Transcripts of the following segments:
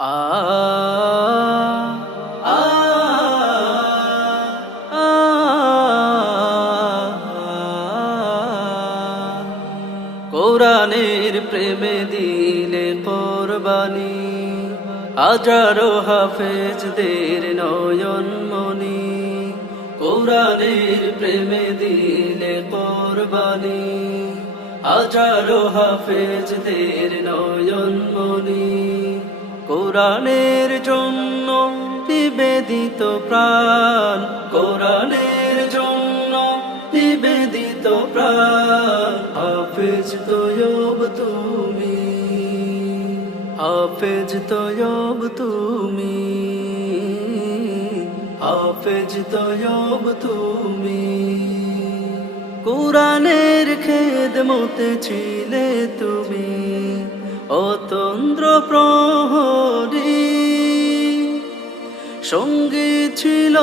আ আ আ কোরআনের প্রেমে দিলে কোরবানি, হাজারো হাফেজদের নয়ন মনি। কোরআনের প্রেমে দিলে কোরবানি, হাজারো হাফেজদের নয়ন মনি। কোরআনের জন্য নিবেদিত প্রাণ, কোরআনের জন্য নিবেদিত প্রাণ। হাফেজ তৈয়ব তুমি, হাফেজ তৈয়ব তুমি, হাফেজ তৈয়ব তুমি। কোরআনের খেদমতে ছিলে তুমি অতন্দ্র প্রহরী, সঙ্গে ছিল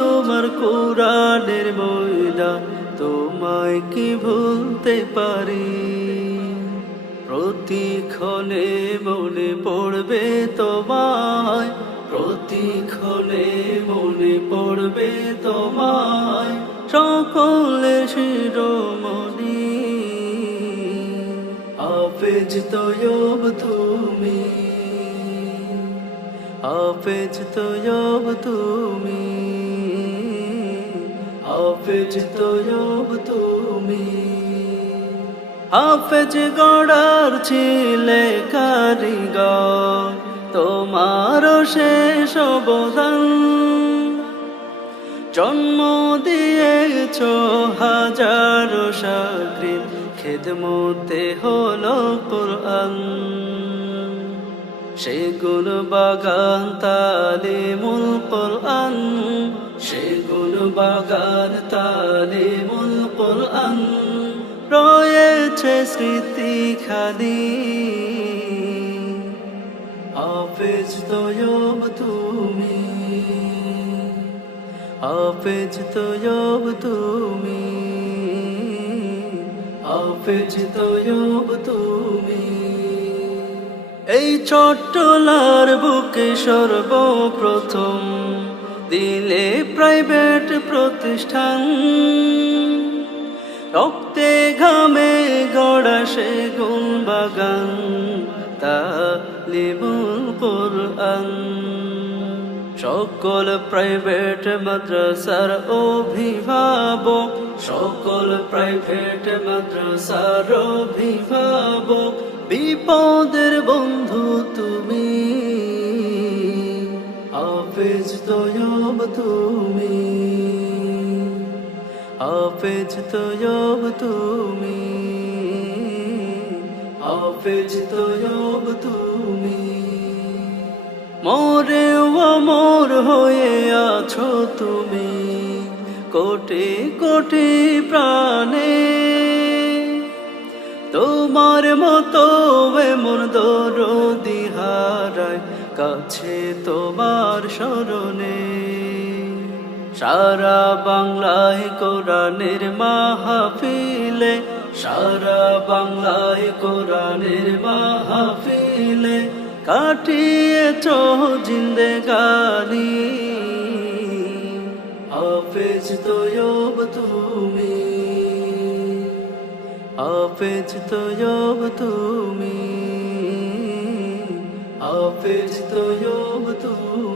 তোমার কোরআনের ময়দান, তোমায় কি ভুলতে পারি। প্রতিক্ষণে মনে পড়বে তোমায়, প্রতিক্ষণে মনে পড়বে তোমায়, সকলের শিরোমণি। হাফেজ তৈয়ব তুমি, হাফেজ তৈয়ব তুমি, হাফেজ তৈয়ব তুমি। হাফেজ গড়ার ছিলে কারিগর, তোমারও শেষ অবদান। জন্ম দিয়েছ হাজারো শাগরিদ, খেদমতে হলো কোরআন। সেগুন বাগান তালিমুল কোরআন, সেগুন বাগান তালিমুল কোরআন। রয়েছে স্মৃতি খালি, হাফেজ তৈয়ব তুমি, হাফেজ তৈয়ব তুমি, হাফেজ তৈয়ব তুমি। এই চট্টলার বুকে সর্বপ্রথম দিলে প্রাইভেট প্রতিষ্ঠান, রক্তে ঘামে গড়া সেগুন বাগান, তালিমুল কোরআন। সকল প্রাইভেট মাদ্রাসার অভিভাবক, সকল প্রাইভেট মাদ্রাসার অভিভাবক, বিপদের বন্ধু তুমি। হাফেজ তৈয়ব তুমি, হাফেজ তৈয়ব তুমি, হাফেজ তৈয়ব তুমি। মোরেও অমর হয়ে আছো তুমি কোটি কোটি প্রাণে, তোমার মতো এমন দরদি হারায় কাছে তোমার শরণে। সারা বাংলায় কোরআনের মাহফিলে, সারা বাংলায় কোরআনের মাহফিলে, কাটিয়েছ জিন্দেগানি। হাফেজ তৈয়ব তুমি, হাফেজ তৈয়ব তুমি, হাফেজ তৈয়ব তুমি।